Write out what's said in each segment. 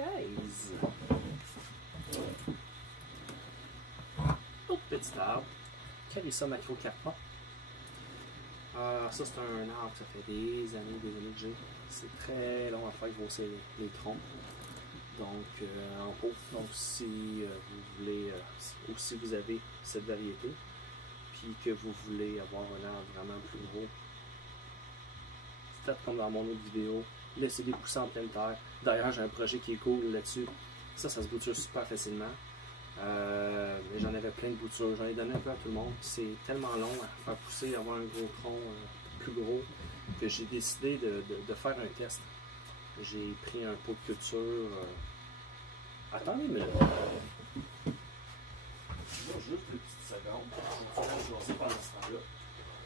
caisse. Autre petit arbre. Carissa macrocarpa. Ça, c'est un arbre que ça fait des années que j'ai. C'est très long à faire grossir les troncs. Donc, en pot. Donc, si vous voulez, ou si vous avez cette variété, puis que vous voulez avoir un arbre vraiment plus gros, faites comme dans mon autre vidéo, laissez-les pousser en pleine terre. D'ailleurs, j'ai un projet qui est cool là-dessus. Ça se bouture super facilement. Mais j'en avais plein de boutures. J'en ai donné un peu à tout le monde. C'est tellement long à faire pousser, avoir un gros tronc plus gros, que j'ai décidé de faire un test. J'ai pris un pot de culture. Attendez une minute. Juste une petite seconde. Je vais vous jaser pendant ce temps-là.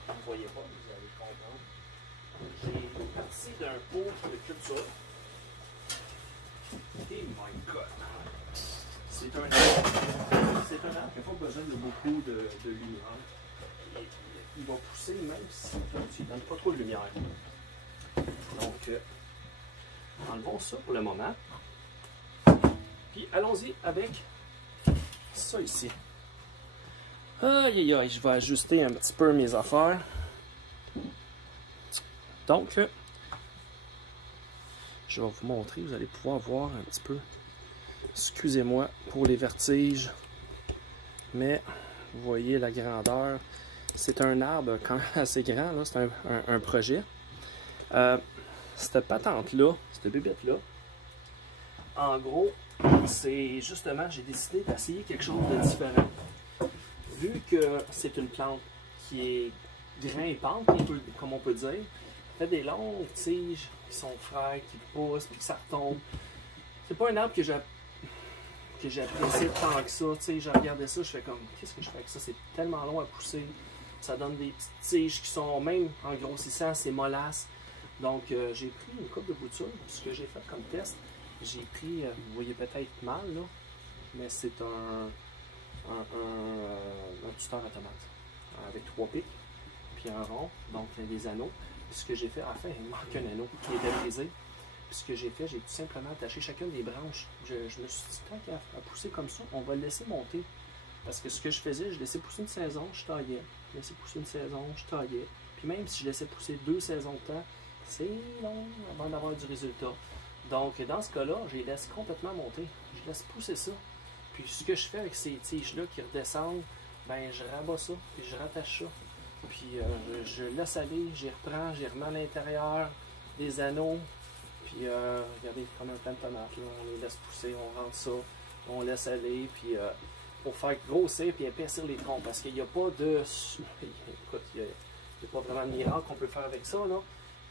Vous ne voyez pas, mais vous allez comprendre. J'ai parti d'un pot de culture. Et my God! C'est un arbre qui n'a pas besoin de beaucoup de lumière. Il va pousser même si tu ne donnes pas trop de lumière. Donc, enlevons ça pour le moment. Puis allons-y avec ça ici. Aïe aïe aïe, je vais ajuster un petit peu mes affaires. Donc, je vais vous montrer, vous allez pouvoir voir un petit peu. Excusez-moi pour les vertiges, mais vous voyez la grandeur. C'est un arbre quand même assez grand, c'est un projet. Cette patente-là, cette bébête-là, en gros, c'est justement, j'ai décidé d'essayer quelque chose de différent. Vu que c'est une plante qui est grimpante, comme on peut dire, fait des longues tiges qui sont frêles, qui poussent, puis que ça retombe. C'est pas un arbre que j'apprécie tant que ça. Tu sais, je regardais ça, je fais comme, qu'est-ce que je fais avec ça? C'est tellement long à pousser. Ça donne des petites tiges qui sont, même en grossissant, c'est mollasse. Donc, j'ai pris une coupe de bouture. Ce que j'ai fait comme test, j'ai pris, vous voyez peut-être mal, là, mais c'est un tuteur à tomate avec 3 pics, puis un rond, donc des anneaux. Puis ce que j'ai fait, à la fin, il manque un anneau qui était brisé. Puis ce que j'ai fait, j'ai tout simplement attaché chacune des branches. Je me suis dit, tant qu'à pousser comme ça, on va le laisser monter. Parce que ce que je faisais, je laissais pousser une saison, je taillais. Je laissais pousser une saison, je taillais. Puis même si je laissais pousser 2 saisons de temps, c'est long avant d'avoir du résultat. Donc dans ce cas-là, je les laisse complètement monter. Je laisse pousser ça. Puis ce que je fais avec ces tiges-là qui redescendent, ben je rabats ça, puis je rattache ça. Puis je laisse aller, j'y reprends, j'y remets à l'intérieur des anneaux. Puis regardez comme un plein de tomates, là, on les laisse pousser, on rentre ça, on laisse aller, puis pour faire grossir et épaissir les troncs, parce qu'il n'y a pas de... Écoute, il n'y a pas vraiment de miracle qu'on peut faire avec ça, là.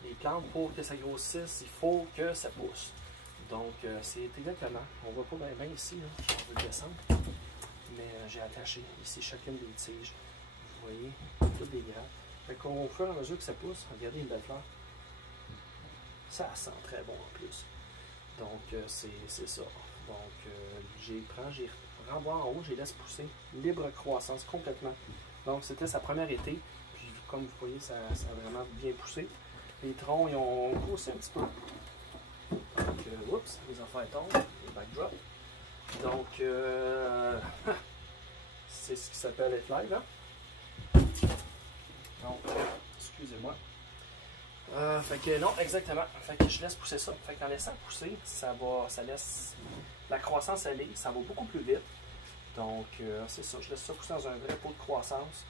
Les plantes, pour que ça grossisse, il faut que ça pousse. Donc c'est exactement, on ne voit pas bien ici, là, on va le descendre, mais j'ai attaché ici chacune des tiges, vous voyez, toutes des grappes. Fait qu'au fur et à mesure que ça pousse, regardez une belle fleur. Ça sent très bon en plus. Donc, c'est ça. Donc, j'y renvoie en haut, je les laisse pousser. Libre croissance complètement. Donc, c'était sa première été. Puis, comme vous voyez, ça a vraiment bien poussé. Les troncs, ils ont poussé un petit peu. Donc, oups, les affaires tombent. Les backdrops. Donc, c'est ce qui s'appelle être live. Hein? Donc, excusez-moi. Fait que non, exactement. Fait que je laisse pousser ça. Fait qu'en laissant pousser, ça laisse la croissance aller, ça va beaucoup plus vite. Donc c'est ça, je laisse ça pousser dans un vrai pot de croissance.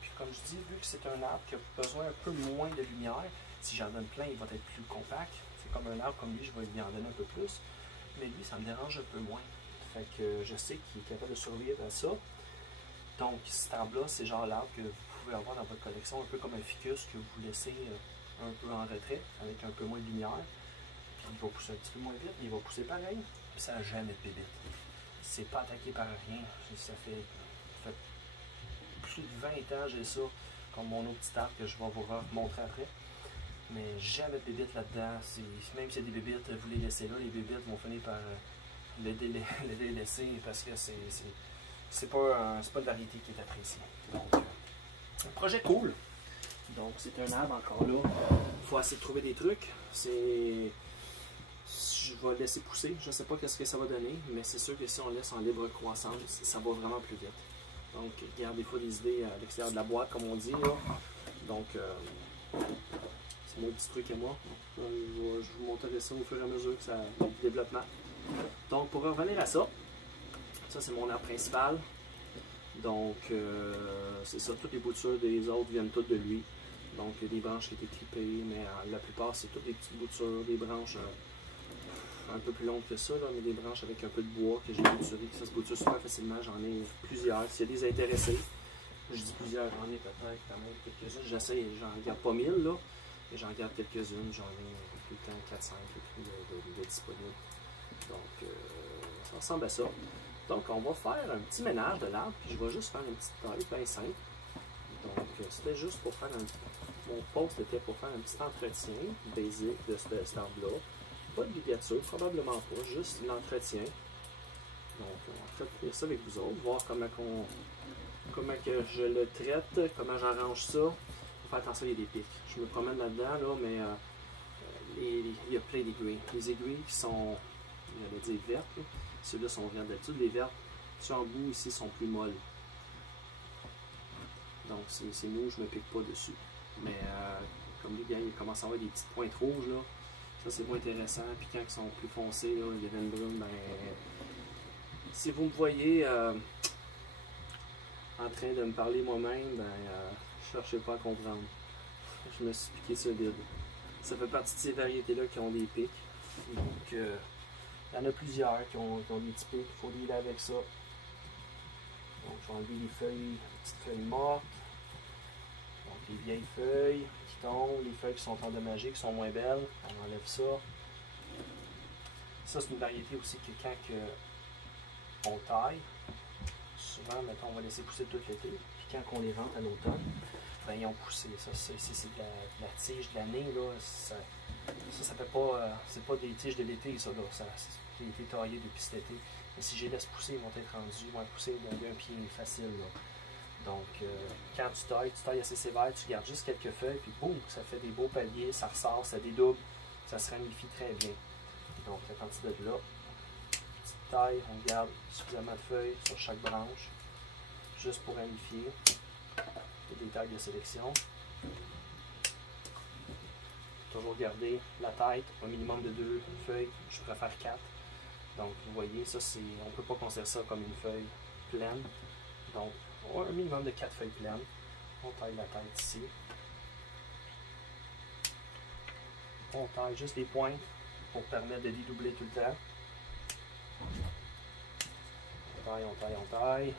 Puis comme je dis, vu que c'est un arbre qui a besoin un peu moins de lumière, si j'en donne plein, il va être plus compact. C'est comme un arbre comme lui, je vais lui en donner un peu plus. Mais lui, ça me dérange un peu moins. Fait que je sais qu'il est capable de survivre à ça. Donc cet arbre-là, c'est genre l'arbre que vous pouvez avoir dans votre collection, un peu comme un ficus que vous laissez un peu en retrait, avec un peu moins de lumière. Puis il va pousser un petit peu moins vite, mais il va pousser pareil. Puis ça n'a jamais de bébête. C'est pas attaqué par rien. Ça fait plus de 20 ans j'ai ça, comme mon autre petit arbre que je vais vous montrer après. Mais jamais de bébête là-dedans. Même s'il y a des bébites, vous les laissez là, les bébites vont finir par les délaisser parce que c'est pas une variété qui est appréciée. Donc, un projet cool. Donc, c'est un arbre encore là. Il faut essayer de trouver des trucs. C'est je vais laisser pousser. Je ne sais pas ce que ça va donner, mais c'est sûr que si on laisse en libre croissance, ça va vraiment plus vite. Donc, garde des fois des idées à l'extérieur de la boîte, comme on dit. Là. Donc, c'est mon petit truc à moi. Je vous montrerai ça au fur et à mesure que ça a du développement. Donc, pour revenir à ça, ça c'est mon arbre principal. Donc, c'est ça, toutes les boutures des autres viennent toutes de lui. Donc, il y a des branches qui étaient clippées, mais la plupart, c'est toutes des petites boutures, des branches un peu plus longues que ça, là, mais des branches avec un peu de bois que j'ai bouturé. Ça se bouture super facilement, j'en ai plusieurs. S'il y a des intéressés, je dis plusieurs, j'en ai peut-être quand même quelques-unes. J'essaie, j'en garde pas 1000, là, mais j'en garde quelques-unes. J'en ai tout le temps 4-5 de disponibles. Donc, ça ressemble à ça. Donc, on va faire un petit ménage de l'arbre, puis je vais juste faire une petite taille bien simple. Donc, c'était juste pour faire mon post était pour faire un petit entretien basique de cet arbre-là. Pas de ligature, probablement pas, juste l'entretien. Donc, on va entretenir ça avec vous autres, voir comment que je le traite, comment j'arrange ça. Faut faire attention, il y a des pics. Je me promène là-dedans, là, mais il y a plein d'aiguilles. Les aiguilles qui sont, j'allais dire vertes, ceux-là sont vertes. D'habitude, les vertes, ceux en bout ici sont plus molles. Donc, c'est nous, je ne me pique pas dessus. Mais comme les gars, il commence à avoir des petites pointes rouges, là. Ça, c'est pas intéressant. Puis quand ils sont plus foncés, là, les veines brunes, ben, si vous me voyez en train de me parler moi-même, ben, cherchez pas à comprendre. Je me suis piqué solide. Ça fait partie de ces variétés-là qui ont des pics. Donc, il y en a plusieurs qui ont des petits pics. Il faut dealer avec ça. Donc, je vais enlever les feuilles, les petites feuilles mortes. Donc, les vieilles feuilles qui tombent, les feuilles qui sont endommagées, qui sont moins belles. On enlève ça. Ça, c'est une variété aussi que quand on taille, souvent, mettons, on va laisser pousser tout l'été. Puis quand on les rentre à l'automne, ben, ils ont poussé. Ça, c'est de la tige de l'année. Ça fait pas. C'est pas des tiges de l'été, ça. Ça a été taillé depuis cet été. Mais si je les laisse pousser, ils vont être rendus, ils vont être poussés d'un pied facile. Là. Donc, quand tu tailles assez sévère, tu gardes juste quelques feuilles, puis boum, ça fait des beaux paliers, ça ressort, ça dédouble, ça se ramifie très bien. Donc, à partir de là, petite taille, on garde suffisamment de feuilles sur chaque branche, juste pour ramifier. Et des tailles de sélection. Toujours garder la tête, un minimum de 2 feuilles, je préfère 4. Donc, vous voyez, ça, on ne peut pas considérer ça comme une feuille pleine. Donc, on a un minimum de 4 feuilles pleines. On taille la tête ici. On taille juste les pointes pour permettre de dédoubler tout le temps. On taille, on taille, on taille.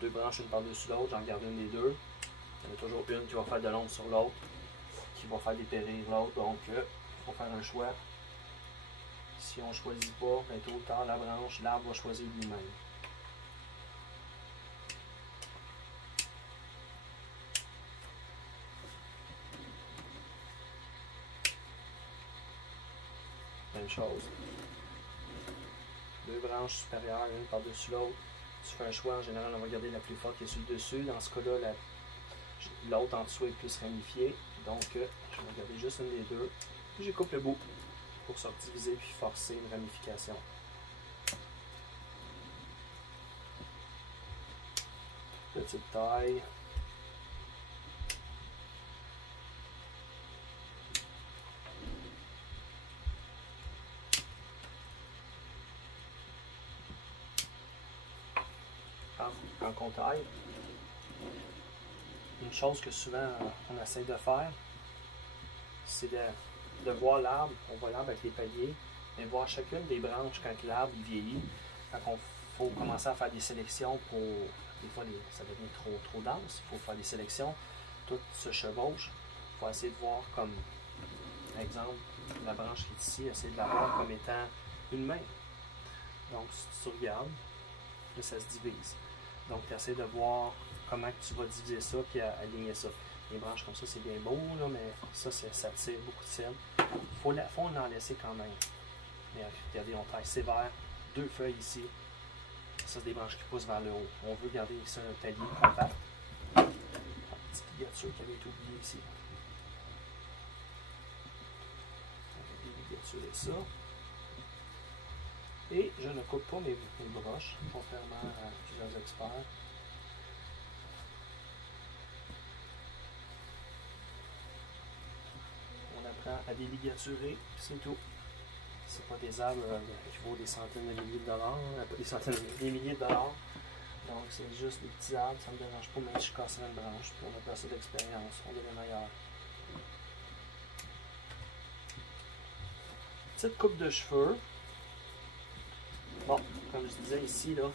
Deux branches une par-dessus l'autre, j'en garde une des deux. Il y en a toujours une qui va faire de l'ombre sur l'autre, qui va faire dépérir l'autre. Donc, il faut faire un choix. Si on ne choisit pas, ben, tôt ou tard, la branche, l'arbre va choisir lui-même. Même chose. Deux branches supérieures, une par-dessus l'autre. Tu fais un choix, en général, on va garder la plus forte qui est sur le dessus. Dans ce cas-là, l'autre en dessous est plus ramifiée. Donc, je vais garder juste une des deux. Puis, je coupe le bout pour subdiviser puis forcer une ramification. Petite taille. Quand on taille, une chose que souvent on essaie de faire, c'est de voir l'arbre, on voit l'arbre avec les paliers, mais voir chacune des branches quand l'arbre vieillit, quand il faut commencer à faire des sélections pour, des fois ça devient trop dense, il faut faire des sélections, tout se chevauche, il faut essayer de voir comme, par exemple, la branche qui est ici, essayer de la voir comme étant une main. Donc si tu regardes, là ça se divise. Donc, tu essaies de voir comment tu vas diviser ça et aligner ça. Les branches comme ça, c'est bien beau, là, mais ça tire beaucoup de sel. Il faut en laisser quand même. Mais regardez, on taille sévère. Deux feuilles ici. Ça, c'est des branches qui poussent vers le haut. On veut garder ça un palier compact. Petite ligature qui avait été oubliée ici. On va déligaturer ça. Et je ne coupe pas mes broches, contrairement à plusieurs experts. On apprend à déligaturer, c'est tout. C'est pas des arbres qui vaut des centaines de milliers de dollars, pas des centaines, des milliers de dollars. Donc c'est juste des petits arbres, ça ne me dérange pas, même si je casserais une branche. Puis on a passé d'expérience, on devient meilleur. Petite coupe de cheveux. Bon, comme je disais ici, là,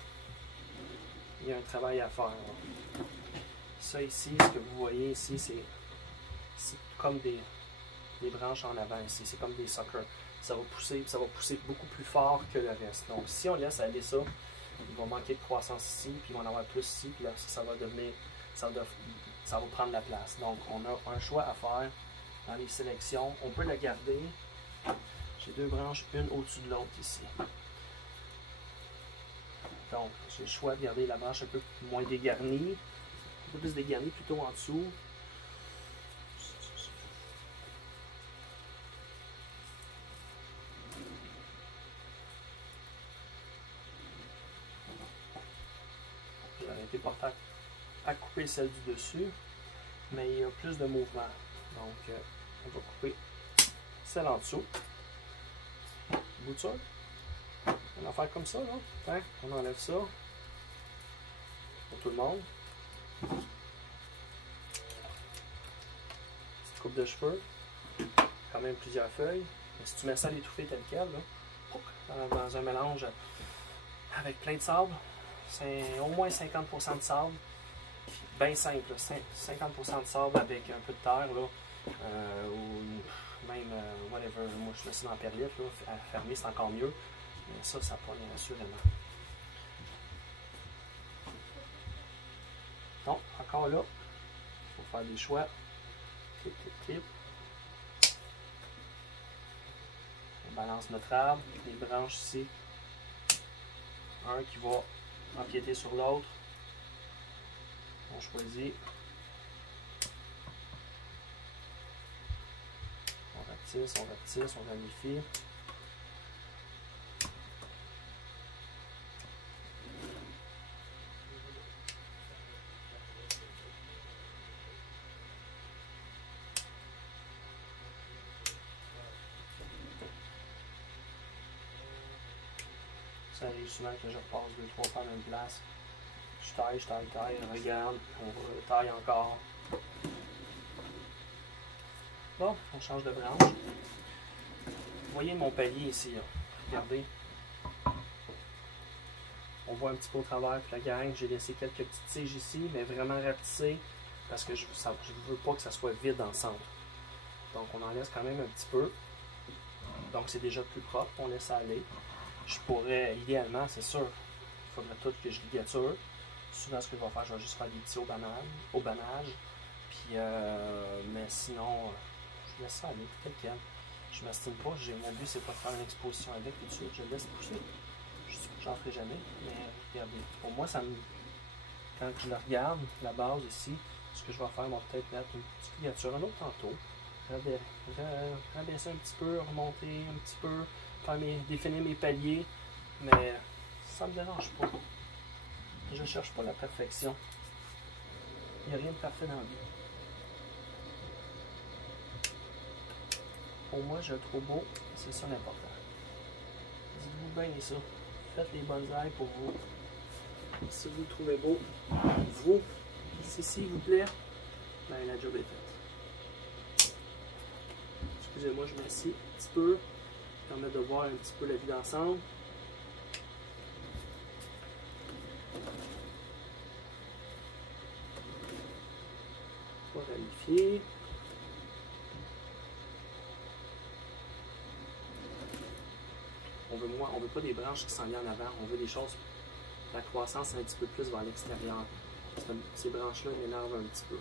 il y a un travail à faire. Là. Ça ici, ce que vous voyez ici, c'est comme des branches en avant ici. C'est comme des suckers. Ça va pousser beaucoup plus fort que le reste. Donc, si on laisse aller ça, il va manquer de croissance ici, puis il va en avoir plus ici, puis là, ça va devenir, ça va prendre la place. Donc, on a un choix à faire dans les sélections. On peut le garder. J'ai deux branches, une au-dessus de l'autre ici. Donc, j'ai le choix de garder la branche un peu moins dégarnie, un peu plus dégarnie plutôt en dessous. J'aurais été porté à couper celle du dessus, mais il y a plus de mouvement. Donc, on va couper celle en dessous. Bouture. On va faire comme ça, là. Hein? On enlève ça. Pour tout le monde. Petite coupe de cheveux. Quand même plusieurs feuilles. Mais si tu mets ça à l'étouffer tel quel, là, dans un mélange avec plein de sable, c'est au moins 50% de sable. Bien simple. 50% de sable avec un peu de terre, là. Ou même, whatever. Moi, je mets ça dans la perlite, là. À fermer, c'est encore mieux. Mais ça pogne assurément. Donc, encore là, il faut faire des choix. Clip, clip, clip. On balance notre arbre, les branches ici. Un qui va empiéter sur l'autre. On choisit. On rapetisse, on ramifie. Ça arrive souvent que je repasse 2-3 fois à la même place. Je taille, regarde, on taille encore. Bon, on change de branche. Vous voyez mon palier ici, là. Regardez. On voit un petit peu au travers de la gang. J'ai laissé quelques petites tiges ici, mais vraiment rapetissées parce que je ne veux pas que ça soit vide dans le centre. Donc on en laisse quand même un petit peu. Donc c'est déjà plus propre, on laisse aller. Je pourrais, idéalement, c'est sûr, il faudrait tout que je ligature. Souvent, ce que je vais faire, je vais juste faire des petits haubanages. Puis, mais sinon, je laisse ça aller, tel quel. Je ne m'astine pas. Mon but, c'est pas de faire une exposition avec tout de suite. Je laisse pousser. J'en ferai jamais. Mais regardez, pour moi, quand je le regarde, la base ici, ce que je vais faire, je vais peut-être mettre une petite ligature, un autre tantôt. Rabaisser un petit peu, remonter un petit peu. Définir mes paliers, mais ça ne me dérange pas. Je ne cherche pas la perfection. Il n'y a rien de parfait dans la vie. Pour moi, je le trouve beau, c'est ça l'important. Dites-vous bien ça. Faites les bonsaïs pour vous. Si vous le trouvez beau, vous, si s'il vous plaît, ben, la job est faite. Excusez-moi, je m'assieds un petit peu. Permet de voir un petit peu la vie d'ensemble. On va ramifier. On veut pas des branches qui s'en viennent en avant. On veut des choses, la croissance un petit peu plus vers l'extérieur. Ces branches-là m'énervent un petit peu.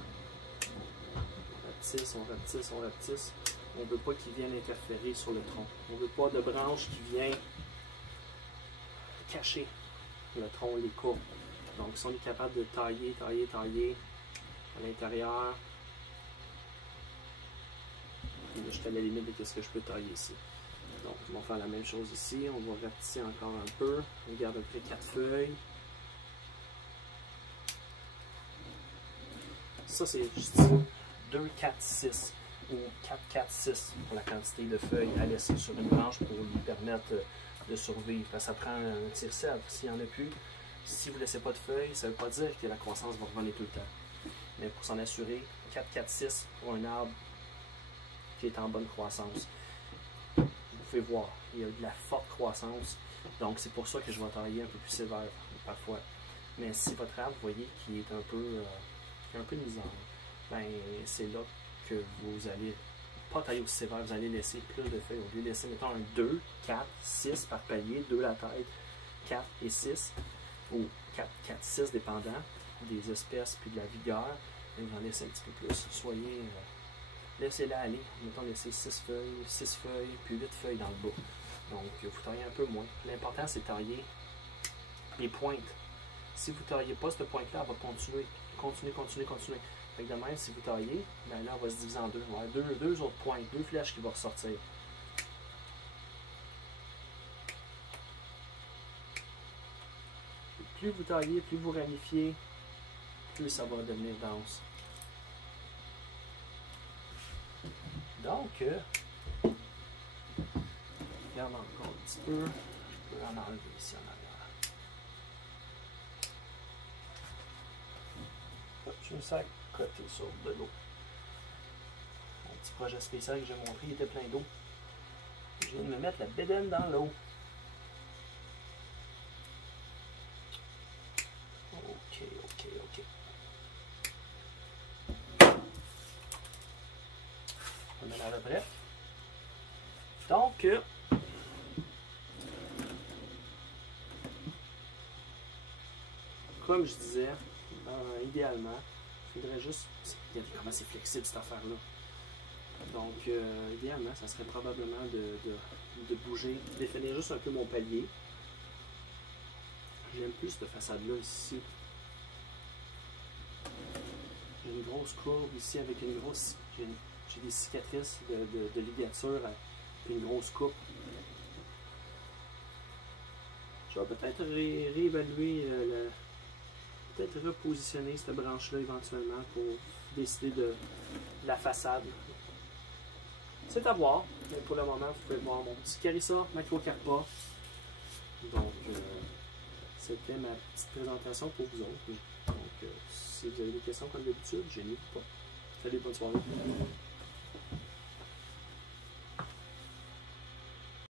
On rapetisse. On ne veut pas qu'ils viennent interférer sur le tronc. On ne veut pas de branches qui viennent cacher le tronc, les courbes. Donc, si on est capable de tailler à l'intérieur, je suis à la limite de ce que je peux tailler ici. Donc, on va faire la même chose ici. On va rapetisser encore un peu. On garde à peu près 4 feuilles. Ça, c'est juste 2, 4, 6 ou 4, 4, 6 pour la quantité de feuilles à laisser sur une branche pour lui permettre de survivre. Parce que ça prend un tire-sève. S'il n'y en a plus, si vous ne laissez pas de feuilles, ça ne veut pas dire que la croissance va revenir tout le temps. Mais pour s'en assurer, 4, 4, 6 pour un arbre qui est en bonne croissance. Vous pouvez voir, il y a de la forte croissance. Donc c'est pour ça que je vais tailler un peu plus sévère parfois. Mais si votre arbre, vous voyez, qui est un peu de misère, ben c'est là que vous allez pas tailler aussi sévère, vous allez laisser plus de feuilles. Au lieu de laisser, mettons, un 2, 4, 6 par palier, 2 la tête, 4 et 6, ou 4, 4, 6 dépendant des espèces puis de la vigueur, et vous en laissez un petit peu plus. Soyez, laissez-la aller. Mettons, laissez 6 feuilles, puis 8 feuilles dans le bas. Donc, vous taillez un peu moins. L'important, c'est tailler les pointes. Si vous ne taillez pas cette pointe-là, elle va continuer. Fait que de même, si vous taillez, ben là, on va se diviser en deux. On va avoir deux autres pointes, 2 flèches qui vont ressortir. Et plus vous taillez, plus vous ramifiez, plus ça va devenir dense. Donc, regarde encore un petit peu. Je peux en enlever ici en arrière. Hop, j'ai un sac côté sur de l'eau. Mon petit projet spécial que j'ai montré, il était plein d'eau. Je viens de me mettre la bédaine dans l'eau. Ok. On met à peu près. Donc, comme je disais, idéalement, il faudrait juste... Regardez comment c'est flexible cette affaire-là. Donc, idéalement, ça serait probablement de bouger, de définir juste un peu mon palier. J'aime plus cette façade-là ici. J'ai une grosse courbe ici avec une grosse... J'ai des cicatrices de ligature et une grosse coupe. Je vais peut-être réévaluer, peut-être repositionner cette branche-là éventuellement pour décider de la façade. C'est à voir, mais pour le moment, vous pouvez voir mon petit Carissa Macrocarpa. Donc, c'était ma petite présentation pour vous autres. Donc, si vous avez des questions comme d'habitude, je n'hésite pas. Salut, bonne soirée.